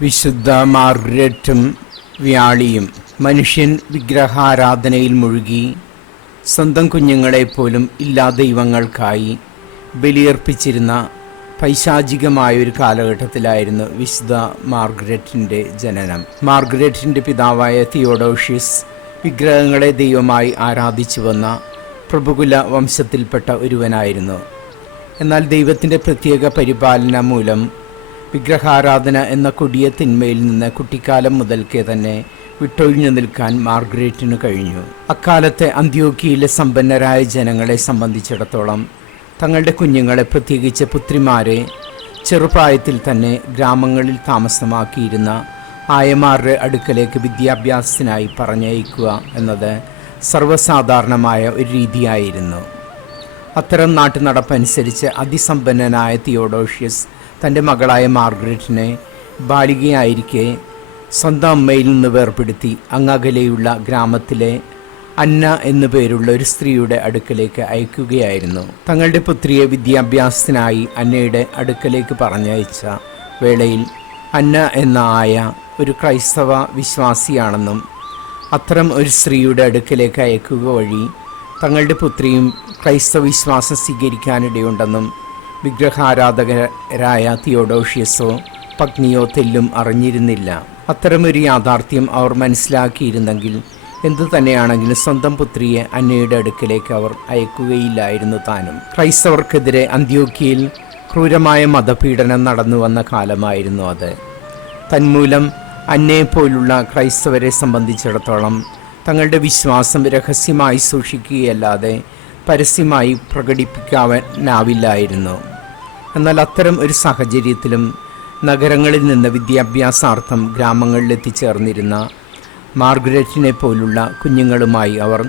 വിശുദ്ധ മാർഗ്രറ്റും വ്യാളിയും മനുഷ്യൻ വിഗ്രഹാരാധനയിൽ മുഴുകി സ്വന്തം കുഞ്ഞുങ്ങളെപ്പോലും ഇല്ലാ ദൈവങ്ങൾക്കായി ബലിയർപ്പിച്ചിരുന്ന പൈശാചികമായ ഒരു കാലഘട്ടത്തിലായിരുന്നു വിശുദ്ധ മാർഗ്രറ്റിന്റെ ജനനം. മാർഗ്രറ്റിന്റെ പിതാവായ തിയോഡോഷ്യസ് വിഗ്രഹങ്ങളെ ദൈവമായി ആരാധിച്ചു വന്ന പ്രഭുകുല വംശത്തിൽപ്പെട്ട ഒരുവനായിരുന്നു. എന്നാൽ ദൈവത്തിന്റെ പ്രത്യേക പരിപാലന മൂലം വിഗ്രഹാരാധന എന്ന കൊടിയ തിന്മയിൽ നിന്ന് കുട്ടിക്കാലം മുതൽക്കേ തന്നെ വിട്ടൊഴിഞ്ഞു നിൽക്കാൻ മാർഗ്രറ്റിനു കഴിഞ്ഞു. അക്കാലത്തെ അന്ത്യോക്കിയിലെ സമ്പന്നരായ ജനങ്ങളെ സംബന്ധിച്ചിടത്തോളം തങ്ങളുടെ കുഞ്ഞുങ്ങളെ പ്രത്യേകിച്ച് പുത്രിമാരെ ചെറുപ്രായത്തിൽ തന്നെ ഗ്രാമങ്ങളിൽ താമസമാക്കിയിരുന്ന ആയമാരുടെ അടുക്കലേക്ക് വിദ്യാഭ്യാസത്തിനായി പറഞ്ഞയക്കുക എന്നത് സർവസാധാരണമായ ഒരു രീതിയായിരുന്നു. അത്തരം നാട്ടു നടപ്പനുസരിച്ച് അതിസമ്പന്നനായ തിയോഡോഷ്യസ് തന്റെ മകളായ മാർഗ്രറ്റിനെ ബാലികയായിരിക്കെ സ്വന്തം അമ്മയിൽ നിന്ന് വേർപ്പെടുത്തി അങ്ങകലെയുള്ള ഗ്രാമത്തിലെ അന്ന എന്നു പേരുള്ള ഒരു സ്ത്രീയുടെ അടുക്കലേക്ക് അയക്കുകയായിരുന്നു. തങ്ങളുടെ പുത്രിയെ വിദ്യാഭ്യാസത്തിനായി അന്നയുടെ അടുക്കലേക്ക് പറഞ്ഞയച്ച വേളയിൽ അന്ന എന്ന ആയ ഒരു ക്രൈസ്തവ വിശ്വാസിയാണെന്നും അത്തരം ഒരു സ്ത്രീയുടെ അടുക്കലേക്ക് അയക്കുക വഴി തങ്ങളുടെ പുത്രിയും ക്രൈസ്തവ വിശ്വാസം സ്വീകരിക്കാനിടയുണ്ടെന്നും വിഗ്രഹാരാധകരായ തിയോഡോഷ്യസോ പത്നിയോ തെല്ലും അറിഞ്ഞിരുന്നില്ല. അത്തരമൊരു യാഥാർത്ഥ്യം അവർ മനസ്സിലാക്കിയിരുന്നെങ്കിൽ എന്തു തന്നെയാണെങ്കിലും സ്വന്തം പുത്രിയെ അന്നയുടെ അടുക്കിലേക്ക് അവർ അയക്കുകയില്ലായിരുന്നു താനും. ക്രൈസ്തവർക്കെതിരെ അന്ത്യോക്കിയയിൽ ക്രൂരമായ മതപീഡനം നടന്നു വന്ന കാലമായിരുന്നു അത്. തന്മൂലം അന്നയെപ്പോലുള്ള ക്രൈസ്തവരെ സംബന്ധിച്ചിടത്തോളം തങ്ങളുടെ വിശ്വാസം രഹസ്യമായി സൂക്ഷിക്കുകയല്ലാതെ പരസ്യമായി പ്രകടിപ്പിക്കാനാവില്ലായിരുന്നു. എന്നാൽ അത്തരം ഒരു സാഹചര്യത്തിലും നഗരങ്ങളിൽ നിന്ന് വിദ്യാഭ്യാസാർത്ഥം ഗ്രാമങ്ങളിൽ എത്തിച്ചേർന്നിരുന്ന മാർഗരറ്റിനെ പോലുള്ള കുഞ്ഞുങ്ങളുമായി അവർ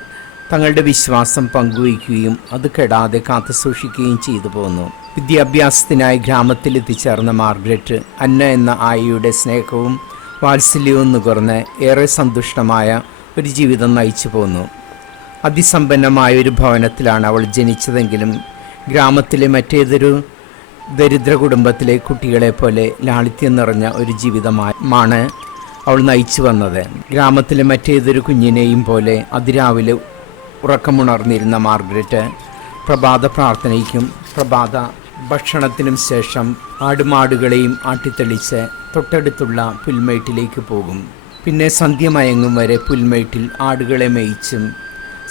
തങ്ങളുടെ വിശ്വാസം പങ്കുവയ്ക്കുകയും അത് കെടാതെ കാത്തുസൂക്ഷിക്കുകയും ചെയ്തു പോന്നു. വിദ്യാഭ്യാസത്തിനായി ഗ്രാമത്തിൽ എത്തിച്ചേർന്ന മാർഗരറ്റ് അന്ന എന്ന ആയയുടെ സ്നേഹവും വാത്സല്യവും നുകർന്ന് ഏറെ സന്തുഷ്ടമായ ഒരു ജീവിതം നയിച്ചു പോന്നു. അതിസമ്പന്നമായ ഒരു ഭവനത്തിലാണ് അവൾ ജനിച്ചതെങ്കിലും ഗ്രാമത്തിലെ മറ്റേതൊരു ദരിദ്ര കുടുംബത്തിലെ കുട്ടികളെ പോലെ ലാളിത്യം നിറഞ്ഞ ഒരു ജീവിതമാണ് അവൾ നയിച്ചു വന്നത്. ഗ്രാമത്തിലെ മറ്റേതൊരു കുഞ്ഞിനെയും പോലെ അതിരാവിലെ ഉറക്കമുണർന്നിരുന്ന മാർഗ്രറ്റ് പ്രഭാത പ്രാർത്ഥനയ്ക്കും പ്രഭാത ഭക്ഷണത്തിനും ശേഷം ആടുമാടുകളെയും ആട്ടിത്തെളിച്ച് തൊട്ടടുത്തുള്ള പുൽമേട്ടിലേക്ക് പോകും. പിന്നെ സന്ധ്യമയങ്ങും വരെ പുൽമേട്ടിൽ ആടുകളെ മേയിച്ചും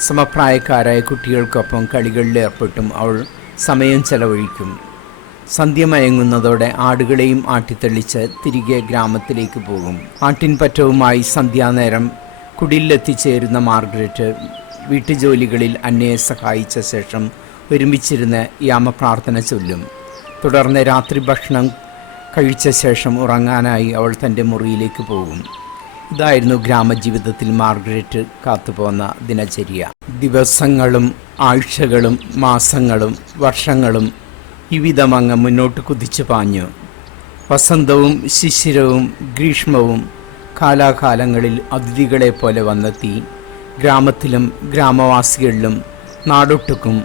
സമപ്രായക്കാരായ കുട്ടികൾക്കൊപ്പം കളികളിൽ ഏർപ്പെട്ടും അവൾ സമയം ചെലവഴിക്കും. സന്ധ്യ മയങ്ങുന്നതോടെ ആടുകളെയും ആട്ടിത്തെളിച്ച് തിരികെ ഗ്രാമത്തിലേക്ക് പോകും. ആട്ടിൻപറ്റവുമായി സന്ധ്യാനേരം കുടിലെത്തിച്ചേരുന്ന മാർഗ്രറ്റ് വീട്ടുജോലികളിൽ അന്നയെ സഹായിച്ച ശേഷം ഒരുമിച്ചിരുന്ന് യാമപ്രാർത്ഥന ചൊല്ലും. തുടർന്ന് രാത്രി ഭക്ഷണം കഴിച്ച ശേഷം ഉറങ്ങാനായി അവൾ തന്റെ മുറിയിലേക്ക് പോകും. ഇതായിരുന്നു ഗ്രാമജീവിതത്തിൽ മാർഗരറ്റ് കാത്തുപോന്ന ദിനചര്യ. ദിവസങ്ങളും ആഴ്ചകളും മാസങ്ങളും വർഷങ്ങളും ഈ വിധമങ്ങ് മുന്നോട്ട് കുതിച്ചു പാഞ്ഞു. വസന്തവും ശിശിരവും ഗ്രീഷ്മവും കാലാകാലങ്ങളിൽ അതിഥികളെ പോലെ വന്നെത്തി ഗ്രാമത്തിലും ഗ്രാമവാസികളിലും നാടൊട്ടുക്കും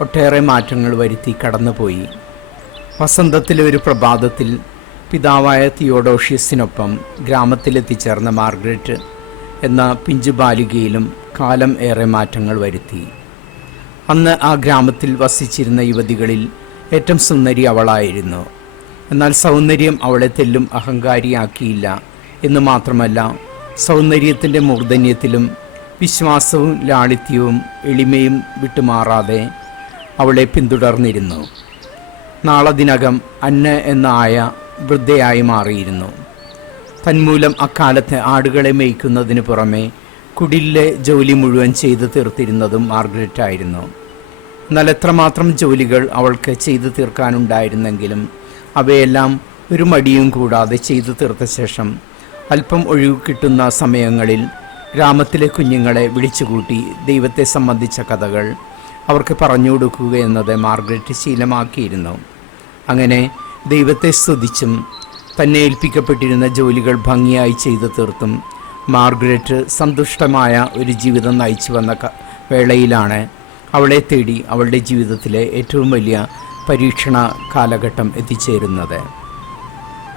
ഒട്ടേറെ മാറ്റങ്ങൾ വരുത്തി കടന്നുപോയി. വസന്തത്തിലെ ഒരു പ്രഭാതത്തിൽ പിതാവായ തിയോഡോഷ്യസിനൊപ്പം ഗ്രാമത്തിലെത്തിച്ചേർന്ന മാർഗ്രറ്റ് എന്ന പിഞ്ചു ബാലികയിലും കാലം ഏറെ മാറ്റങ്ങൾ വരുത്തി. അന്ന് ആ ഗ്രാമത്തിൽ വസിച്ചിരുന്ന യുവതികളിൽ ഏറ്റവും സുന്ദരി അവളായിരുന്നു. എന്നാൽ സൗന്ദര്യം അവളെ തെല്ലും അഹങ്കാരിയാക്കിയില്ല എന്ന് മാത്രമല്ല സൗന്ദര്യത്തിന്റെ മൂർധന്യത്തിലും വിശ്വാസവും ലാളിത്യവും എളിമയും വിട്ടുമാറാതെ അവളെ പിന്തുടർന്നിരുന്നു. നാളതിനകം അന്ന എന്ന ആയ വൃദ്ധയായി മാറിയിരുന്നു. തന്മൂലം അക്കാലത്ത് ആടുകളെ മേയ്ക്കുന്നതിന് പുറമെ കുടിലെ ജോലി മുഴുവൻ ചെയ്തു തീർത്തിരുന്നതും മാർഗ്രറ്റ് ആയിരുന്നു എന്നാൽ എത്രമാത്രം ജോലികൾ അവൾക്ക് ചെയ്തു തീർക്കാനുണ്ടായിരുന്നെങ്കിലും അവയെല്ലാം ഒരു മടിയും കൂടാതെ ചെയ്തു തീർത്ത ശേഷം അല്പം ഒഴിവ് കിട്ടുന്ന സമയങ്ങളിൽ ഗ്രാമത്തിലെ കുഞ്ഞുങ്ങളെ വിളിച്ചുകൂട്ടി ദൈവത്തെ സംബന്ധിച്ച കഥകൾ അവർക്ക് പറഞ്ഞു കൊടുക്കുക എന്നത് മാർഗ്രറ്റ് ശീലമാക്കിയിരുന്നു. അങ്ങനെ ദൈവത്തെ സ്തുതിച്ചും തന്നെ ഏൽപ്പിക്കപ്പെട്ടിരുന്ന ജോലികൾ ഭംഗിയായി ചെയ്തു തീർത്തും മാർഗ്രറ്റ് സന്തുഷ്ടമായ ഒരു ജീവിതം നയിച്ചു വന്ന വേളയിലാണ് അവളെ തേടി അവളുടെ ജീവിതത്തിലെ ഏറ്റവും വലിയ പരീക്ഷണ കാലഘട്ടം എത്തിച്ചേരുന്നത്.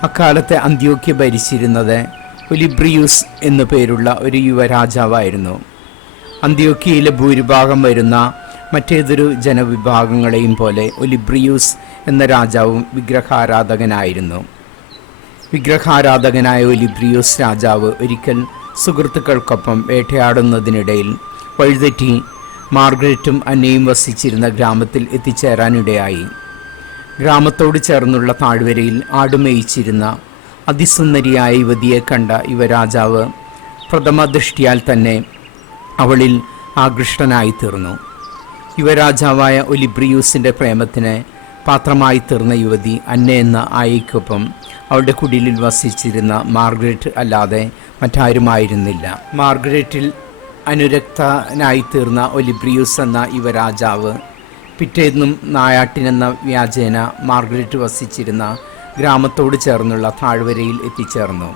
അക്കാലത്തെ അന്ത്യോക്യ ഭരിച്ചിരുന്നത് ഒലിബ്രിയൂസ് എന്നു പേരുള്ള ഒരു യുവരാജാവായിരുന്നു അന്ത്യോക്യയിലെ ഭൂരിഭാഗം വരുന്ന മറ്റേതൊരു ജനവിഭാഗങ്ങളെയും പോലെ ഒലിബ്രിയൂസ് എന്ന രാജാവും വിഗ്രഹാരാധകനായിരുന്നു. വിഗ്രഹാരാധകനായ ഒലിബ്രിയൂസ് രാജാവ് ഒരിക്കൽ സുഹൃത്തുക്കൾക്കൊപ്പം വേട്ടയാടുന്നതിനിടയിൽ വഴിതെറ്റി മാർഗരറ്റും അന്നയും വസിച്ചിരുന്ന ഗ്രാമത്തിൽ എത്തിച്ചേരാനിടയായി. ഗ്രാമത്തോട് ചേർന്നുള്ള താഴ്വരയിൽ ആടുമേയിച്ചിരുന്ന അതിസുന്ദരിയായ യുവതിയെ കണ്ട യുവരാജാവ് പ്രഥമ ദൃഷ്ടിയാൽ തന്നെ അവളിൽ ആകൃഷ്ടനായി തീർന്നു യുവരാജാവായ ഒലിബ്രിയൂസിന്റെ പ്രേമത്തിന് പാത്രമായി തീർന്ന യുവതി അന്ന എന്ന ആയിക്കൊപ്പം അവളുടെ കുടിലിൽ വസിച്ചിരുന്ന മാർഗ്രേറ്റ് അല്ലാതെ മറ്റാരുമായിരുന്നില്ല. മാർഗ്രേറ്റിൽ അനുരക്തനായി തീർന്ന ഒലിബ്രിയൂസ് എന്ന യുവരാജാവ് പിറ്റേന്നും നായാട്ടിനെന്ന വ്യാജേന മാർഗ്രേറ്റ് വസിച്ചിരുന്ന ഗ്രാമത്തോട് ചേർന്നുള്ള താഴ്വരയിൽ എത്തിച്ചേർന്നു.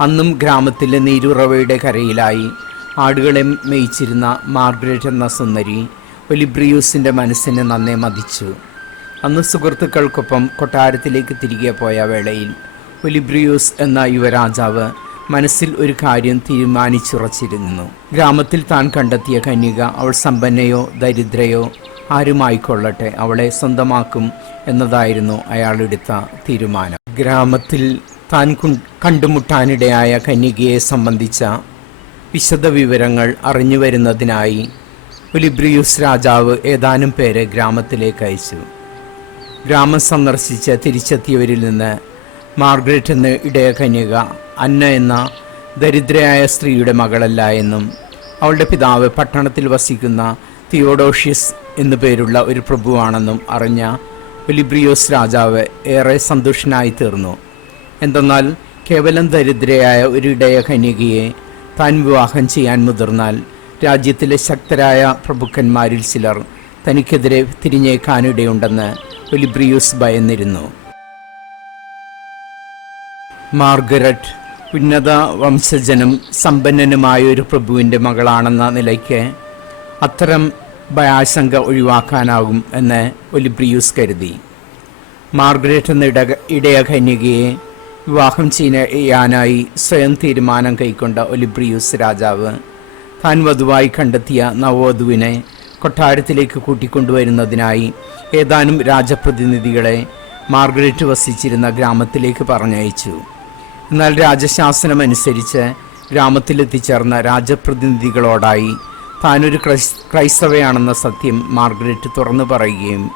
അന്നും ഗ്രാമത്തിലെ നീരുറവയുടെ കരയിലായി ആടുകളെ മേയിച്ചിരുന്ന മാർഗ്രേറ്റ് എന്ന സുന്ദരി ഒലിബ്രിയൂസിന്റെ മനസ്സിനെ നന്നേ മതിച്ചു. അന്ന് സുഹൃത്തുക്കൾക്കൊപ്പം കൊട്ടാരത്തിലേക്ക് തിരികെ പോയ വേളയിൽ ഒലിബ്രിയൂസ് എന്ന യുവരാജാവ് മനസ്സിൽ ഒരു കാര്യം തീരുമാനിച്ചുറച്ചിരുന്നു. ഗ്രാമത്തിൽ താൻ കണ്ടെത്തിയ കന്യക അവൾ സമ്പന്നയോ ദരിദ്രയോ ആരുമായിക്കൊള്ളട്ടെ അവളെ സ്വന്തമാക്കും എന്നതായിരുന്നു അയാളെടുത്ത തീരുമാനം. ഗ്രാമത്തിൽ താൻ കണ്ടുമുട്ടാനിടയായ കന്യകയെ സംബന്ധിച്ച വിശദവിവരങ്ങൾ അറിഞ്ഞു വരുന്നതിനായി ഒലിബ്രിയൂസ് രാജാവ് ഏതാനും പേരെ ഗ്രാമത്തിലേക്ക് അയച്ചു. ഗ്രാമം സന്ദർശിച്ച് തിരിച്ചെത്തിയവരിൽ നിന്ന് മാർഗ്രേറ്റ് എന്ന ഇടയ കന്യക അന്ന എന്ന ദരിദ്രയായ സ്ത്രീയുടെ മകളല്ല എന്നും അവളുടെ പിതാവ് പട്ടണത്തിൽ വസിക്കുന്ന തിയോഡോഷ്യസ് എന്നു പേരുള്ള ഒരു പ്രഭുവാണെന്നും അറിഞ്ഞ ഒലിബ്രിയോസ് രാജാവ് ഏറെ സന്തുഷ്ടനായി തീർന്നു. എന്തെന്നാൽ കേവലം ദരിദ്രയായ ഒരു ഇടയ കന്യകയെ താൻ വിവാഹം ചെയ്യാൻ മുതിർന്നാൽ രാജ്യത്തിലെ ശക്തരായ പ്രഭുക്കന്മാരിൽ ചിലർ തനിക്കെതിരെ തിരിഞ്ഞേക്കാനിടയുണ്ടെന്ന് ഒലിബ്രിയൂസ് ഭയന്നിരുന്നു. മാർഗരറ്റ് ഉന്നത വംശജനും സമ്പന്നനുമായ ഒരു പ്രഭുവിന്റെ മകളാണെന്ന നിലയ്ക്ക് അത്തരം ഭയാശങ്ക ഒഴിവാക്കാനാകും എന്ന് ഒലിബ്രിയൂസ് കരുതി. മാർഗരറ്റ് എന്ന ഇട ഇടയ കന്യകയെ വിവാഹം ചെയ്യാനായി സ്വയം തീരുമാനം കൈക്കൊണ്ട ഒലിബ്രിയൂസ് രാജാവ് താൻ വധുവായി കണ്ടെത്തിയ നവവധുവിനെ കൊട്ടാരത്തിലേക്ക് കൂട്ടിക്കൊണ്ടുവരുന്നതിനായി ഏതാനും രാജപ്രതിനിധികളെ മാർഗരറ്റ് വസിച്ചിരുന്ന ഗ്രാമത്തിലേക്ക് പറഞ്ഞയച്ചു. എന്നാൽ രാജശാസനമനുസരിച്ച് ഗ്രാമത്തിലെത്തിച്ചേർന്ന രാജപ്രതിനിധികളോടായി താനൊരു ക്രൈസ് ക്രൈസ്തവയാണെന്ന സത്യം മാർഗരറ്റ് തുറന്നു പറയുകയും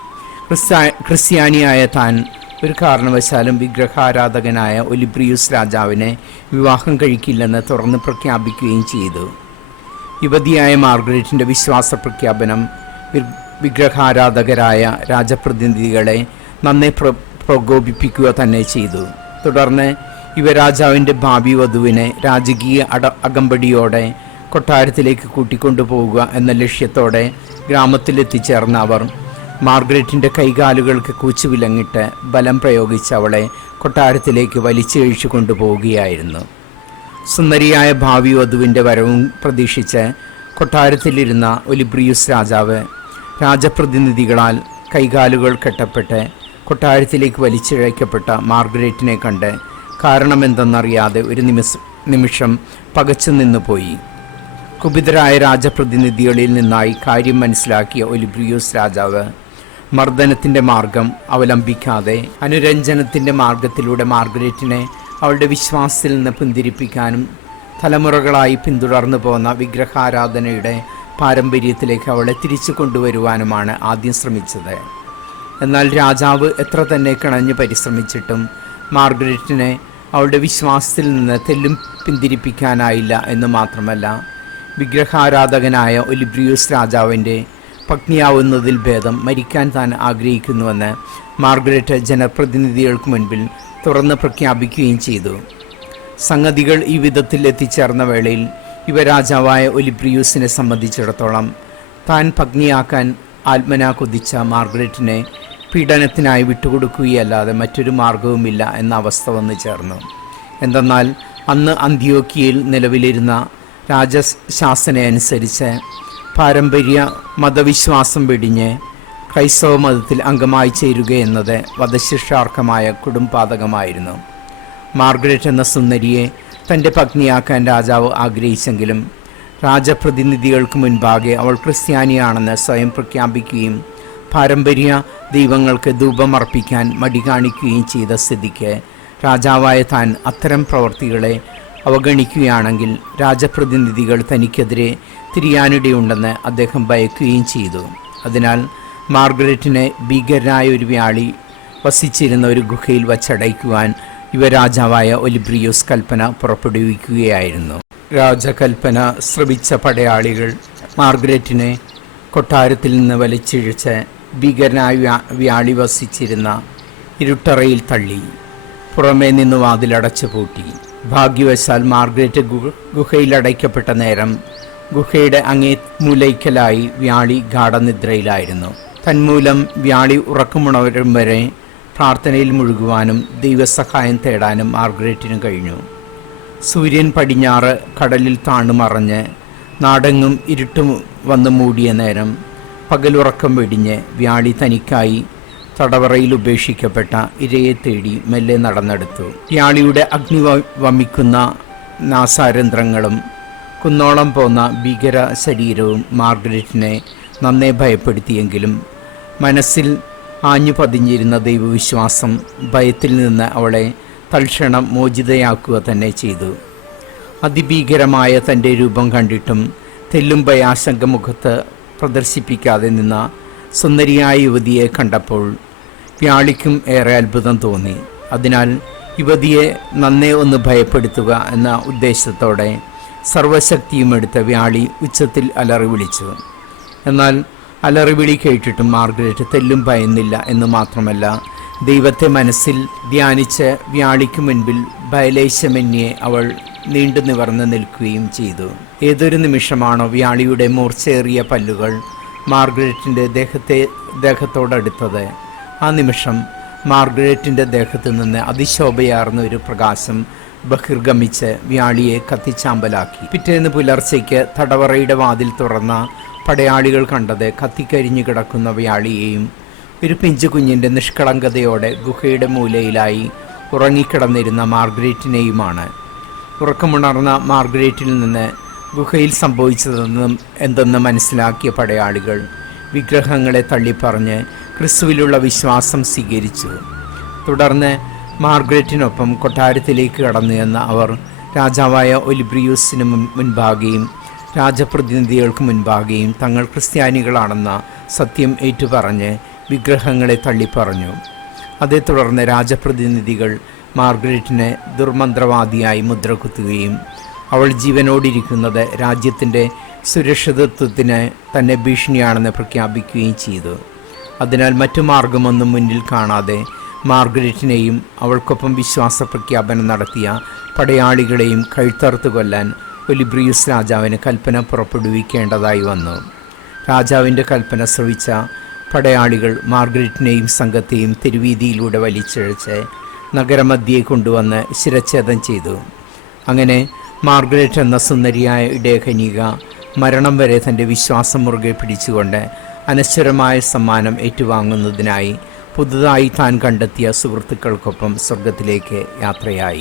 ക്രിസ്ത്യാ ക്രിസ്ത്യാനിയായ താൻ ഒരു കാരണവശാലും വിഗ്രഹാരാധകനായ ഒലിബ്രിയൂസ് രാജാവിനെ വിവാഹം കഴിക്കില്ലെന്ന് തുറന്ന് പ്രഖ്യാപിക്കുകയും ചെയ്തു. യുവതിയായ മാർഗരറ്റിന്റെ വിശ്വാസ പ്രഖ്യാപനം വിഗ്രഹാരാധകരായ രാജപ്രതിനിധികളെ നന്നെ പ്ര പ്രകോപിപ്പിക്കുക തന്നെ ചെയ്തു. തുടർന്ന് യുവരാജാവിന്റെ ഭാവി വധുവിനെ രാജകീയ അട അകമ്പടിയോടെ കൊട്ടാരത്തിലേക്ക് കൂട്ടിക്കൊണ്ടുപോവുക എന്ന ലക്ഷ്യത്തോടെ ഗ്രാമത്തിലെത്തിച്ചേർന്ന അവർ മാർഗരറ്റിന്റെ കൈകാലുകൾക്ക് കൂച്ചുവിലങ്ങിട്ട് ബലം പ്രയോഗിച്ച് അവളെ കൊട്ടാരത്തിലേക്ക് വലിച്ചിഴച്ചു കൊണ്ടുപോവുകയായിരുന്നു. സുന്ദരിയായ ഭാവി വധുവിന്റെ വരവും പ്രതീക്ഷിച്ച് കൊട്ടാരത്തിലിരുന്ന ഒലിബ്രിയൂസ് രാജാവ് രാജപ്രതിനിധികളാൽ കൈകാലുകൾ കെട്ടപ്പെട്ട് കൊട്ടാരത്തിലേക്ക് വലിച്ചിഴയ്ക്കപ്പെട്ട മാർഗരറ്റിനെ കണ്ട് കാരണമെന്തെന്നറിയാതെ ഒരു നിമിഷ നിമിഷം പകച്ചു നിന്നു പോയി കുപിതരായ രാജപ്രതിനിധികളിൽ നിന്നായി കാര്യം മനസ്സിലാക്കിയ ഒലിബ്രിയൂസ് രാജാവ് മർദ്ദനത്തിന്റെ മാർഗം അവലംബിക്കാതെ അനുരഞ്ജനത്തിന്റെ മാർഗത്തിലൂടെ മാർഗരറ്റിനെ അവളുടെ വിശ്വാസത്തിൽ നിന്ന് പിന്തിരിപ്പിക്കാനും തലമുറകളായി പിന്തുടർന്നു പോന്ന വിഗ്രഹാരാധനയുടെ പാരമ്പര്യത്തിലേക്ക് അവളെ തിരിച്ചു കൊണ്ടുവരുവാനുമാണ് ആദ്യം ശ്രമിച്ചത്. എന്നാൽ രാജാവ് എത്ര തന്നെ കിണഞ്ഞു പരിശ്രമിച്ചിട്ടും മാർഗരറ്റിനെ അവളുടെ വിശ്വാസത്തിൽ നിന്ന് തെല്ലും പിന്തിരിപ്പിക്കാനായില്ല എന്ന് മാത്രമല്ല വിഗ്രഹാരാധകനായ ഒലിബ്രിയൂസ് രാജാവിന്റെ പത്നിയാവുന്നതിൽ ഭേദം മരിക്കാൻ താൻ ആഗ്രഹിക്കുന്നുവെന്ന് മാർഗരറ്റ് ജനപ്രതിനിധികൾക്ക് മുൻപിൽ തുറന്ന് പ്രഖ്യാപിക്കുകയും ചെയ്തു. സംഗതികൾ ഈ വിധത്തിൽ എത്തിച്ചേർന്ന വേളയിൽ യുവരാജാവായ ഒലിപ്രിയൂസിനെ സംബന്ധിച്ചിടത്തോളം താൻ പത്നിയാക്കാൻ ആത്മന കൊതിച്ച മാർഗരറ്റിനെ പീഡനത്തിനായി വിട്ടുകൊടുക്കുകയല്ലാതെ മറ്റൊരു മാർഗവുമില്ല എന്ന അവസ്ഥ വന്നു ചേർന്നു. എന്തെന്നാൽ അന്ന് അന്ത്യോക്കിയയിൽ നിലവിലിരുന്ന രാജശാസന അനുസരിച്ച് പാരമ്പര്യ മതവിശ്വാസം വെടിഞ്ഞ് ക്രൈസ്തവ മതത്തിൽ അംഗമായി ചേരുക എന്നത് വധശിക്ഷാർഹമായ കുടുംബാതകമായിരുന്നു മാർഗരറ്റ് എന്ന സുന്ദരിയെ തന്റെ പത്നിയാക്കാൻ രാജാവ് ആഗ്രഹിച്ചെങ്കിലും രാജപ്രതിനിധികൾക്ക് മുൻപാകെ അവൾ ക്രിസ്ത്യാനിയാണെന്ന് സ്വയം പ്രഖ്യാപിക്കുകയും പാരമ്പര്യ ദൈവങ്ങൾക്ക് ധൂപമർപ്പിക്കാൻ മടി കാണിക്കുകയും ചെയ്ത സ്ഥിതിക്ക് രാജാവായ താൻ അത്തരം പ്രവർത്തികളെ അവഗണിക്കുകയാണെങ്കിൽ രാജപ്രതിനിധികൾ തനിക്കെതിരെ തിരിയാനിടയുണ്ടെന്ന് അദ്ദേഹം ഭയക്കുകയും ചെയ്തു. അതിനാൽ മാർഗരറ്റിനെ ഭീകരനായ ഒരു വ്യാളി വസിച്ചിരുന്ന ഒരു ഗുഹയിൽ വച്ചടയ്ക്കുവാൻ യുവരാജാവായ ഒലിബ്രിയോസ് കൽപ്പന പുറപ്പെടുവിക്കുകയായിരുന്നു. രാജകൽപ്പന ശ്രമിച്ച പടയാളികൾ മാർഗരറ്റിനെ കൊട്ടാരത്തിൽ നിന്ന് വലിച്ചിഴിച്ച് ഭീകരനായ വ്യാ- വ്യാളി വസിച്ചിരുന്ന ഇരുട്ടറയിൽ തള്ളി. പുറമേ നിന്ന് വാതിലടച്ചു പൂട്ടി ഭാഗ്യവശാൽ മാർഗരറ്റ് ഗു- ഗുഹയിൽ അടയ്ക്കപ്പെട്ട നേരം ഗുഹയുടെ അങ്ങേ മൂലയ്ക്കലായി വ്യാളി ഗാഠനിദ്രയിലായിരുന്നു. തന്മൂലം വ്യാളി ഉറക്കമുണവരും വരെ പ്രാർത്ഥനയിൽ മുഴുകുവാനും ദൈവസഹായം തേടാനും മാർഗരറ്റിന് കഴിഞ്ഞു. സൂര്യൻ പടിഞ്ഞാറ് കടലിൽ താണു മറഞ്ഞ് നാടെങ്ങും ഇരുട്ട് വന്നു മൂടിയ നേരം പകലുറക്കം വെടിഞ്ഞ് വ്യാളി തനിക്കായി തടവറയിൽ ഉപേക്ഷിക്കപ്പെട്ട ഇരയെ തേടി മെല്ലെ നടന്നെടുത്തു. ഇയാളിയുടെ അഗ്നി വമിക്കുന്ന നാസാരന്ധ്രങ്ങളും കുന്നോളം പോന്ന ഭീകര ശരീരവും മാർഗരറ്റിനെ നന്നേ ഭയപ്പെടുത്തിയെങ്കിലും മനസ്സിൽ ആഞ്ഞു പതിഞ്ഞിരുന്ന ദൈവവിശ്വാസം ഭയത്തിൽ നിന്ന് അവളെ തൽക്ഷണം മോചിതയാക്കുക തന്നെ ചെയ്തു. അതിഭീകരമായ തന്റെ രൂപം കണ്ടിട്ടും തെല്ലും ഭയാശങ്ക മുഖത്ത് പ്രദർശിപ്പിക്കാതെ നിന്ന സുന്ദരിയായ യുവതിയെ കണ്ടപ്പോൾ വ്യാളിക്കും ഏറെ അത്ഭുതം തോന്നി. അതിനാൽ യുവതിയെ നന്നേ ഒന്ന് ഭയപ്പെടുത്തുക എന്ന ഉദ്ദേശത്തോടെ സർവശക്തിയും എടുത്ത വ്യാളി ഉച്ചത്തിൽ അലറി വിളിച്ചു. എന്നാൽ അലറി വിളി കേട്ടിട്ടും മാർഗരറ്റ് തെല്ലും ഭയന്നില്ല എന്ന് മാത്രമല്ല ദൈവത്തെ മനസ്സിൽ ധ്യാനിച്ച് വ്യാളിക്കു മുൻപിൽ ഭയലേശമന്യെ അവൾ നീണ്ടു നിവർന്ന് നിൽക്കുകയും ചെയ്തു. ഏതൊരു നിമിഷമാണോ വ്യാളിയുടെ മൂർച്ചയേറിയ പല്ലുകൾ മാർഗരറ്റിന്റെ ദേഹത്തെ ദേഹത്തോടടുത്തത്. ആ നിമിഷം മാർഗരറ്റിന്റെ ദേഹത്ത് നിന്ന് അതിശോഭയാർന്ന ഒരു പ്രകാശം ബഹിർഗമിച്ച് വ്യാളിയെ കത്തിച്ചാമ്പലാക്കി. പിറ്റേന്ന് പുലർച്ചയ്ക്ക് തടവറയുടെ വാതിൽ തുറന്ന പടയാളികൾ കണ്ടത് കത്തിക്കരിഞ്ഞു കിടക്കുന്ന വ്യാളിയെയും ഒരു പിഞ്ചു കുഞ്ഞിന്റെ നിഷ്കളങ്കതയോടെ ഗുഹയുടെ മൂലയിലായി ഉറങ്ങിക്കിടന്നിരുന്ന മാർഗരറ്റിനെയുമാണ്. ഉറക്കമുണർന്ന മാർഗ്രേറ്റിൽ നിന്ന് ഗുഹയിൽ സംഭവിച്ചതെന്നും എന്തെന്ന് മനസ്സിലാക്കിയ പടയാളികൾ വിഗ്രഹങ്ങളെ തള്ളിപ്പറഞ്ഞ് ക്രിസ്തുവിലുള്ള വിശ്വാസം സ്വീകരിച്ചു. തുടർന്ന് മാർഗ്രറ്റിനൊപ്പം കൊട്ടാരത്തിലേക്ക് കടന്നു എന്ന അവർ രാജാവായ ഒലിബ്രിയൂസിന് മുൻ മുൻപാകെയും രാജപ്രതിനിധികൾക്ക് മുൻപാകെയും തങ്ങൾ ക്രിസ്ത്യാനികളാണെന്ന സത്യം ഏറ്റുപറഞ്ഞ് വിഗ്രഹങ്ങളെ തള്ളിപ്പറഞ്ഞു. അതേ തുടർന്ന് രാജപ്രതിനിധികൾ മാർഗ്രറ്റിനെ ദുർമന്ത്രവാദിയായി മുദ്രകുത്തുകയും അവൾ ജീവനോടിരിക്കുന്നത് രാജ്യത്തിന്റെ സുരക്ഷിതത്വത്തിന് തന്നെ ഭീഷണിയാണെന്ന് പ്രഖ്യാപിക്കുകയും ചെയ്തു. അതിനാൽ മറ്റു മാർഗമൊന്നും മുന്നിൽ കാണാതെ മാർഗരറ്റിനെയും അവൾക്കൊപ്പം വിശ്വാസ പ്രഖ്യാപനം നടത്തിയ പടയാളികളെയും കഴുത്തറുത്ത് കൊല്ലാൻ ഒലിബ്രിയൂസ് രാജാവിന് കൽപ്പന പുറപ്പെടുവിക്കേണ്ടതായി വന്നു. രാജാവിന്റെ കൽപ്പന ശ്രവിച്ച പടയാളികൾ മാർഗരറ്റിനെയും സംഘത്തെയും തെരുവീതിയിലൂടെ വലിച്ചിഴച്ച് നഗരമധ്യയെ കൊണ്ടുവന്ന് ശിരച്ഛേദം ചെയ്തു. അങ്ങനെ മാർഗരറ്റ് എന്ന സുന്ദരിയായ ഇടയഖനിക മരണം വരെ തന്റെ വിശ്വാസം മുറുകെ പിടിച്ചുകൊണ്ട് അനശ്വരമായ സമ്മാനം ഏറ്റുവാങ്ങുന്നതിനായി പുതുതായി താൻ കണ്ടെത്തിയ സുഹൃത്തുക്കൾക്കൊപ്പം സ്വർഗത്തിലേക്ക് യാത്രയായി.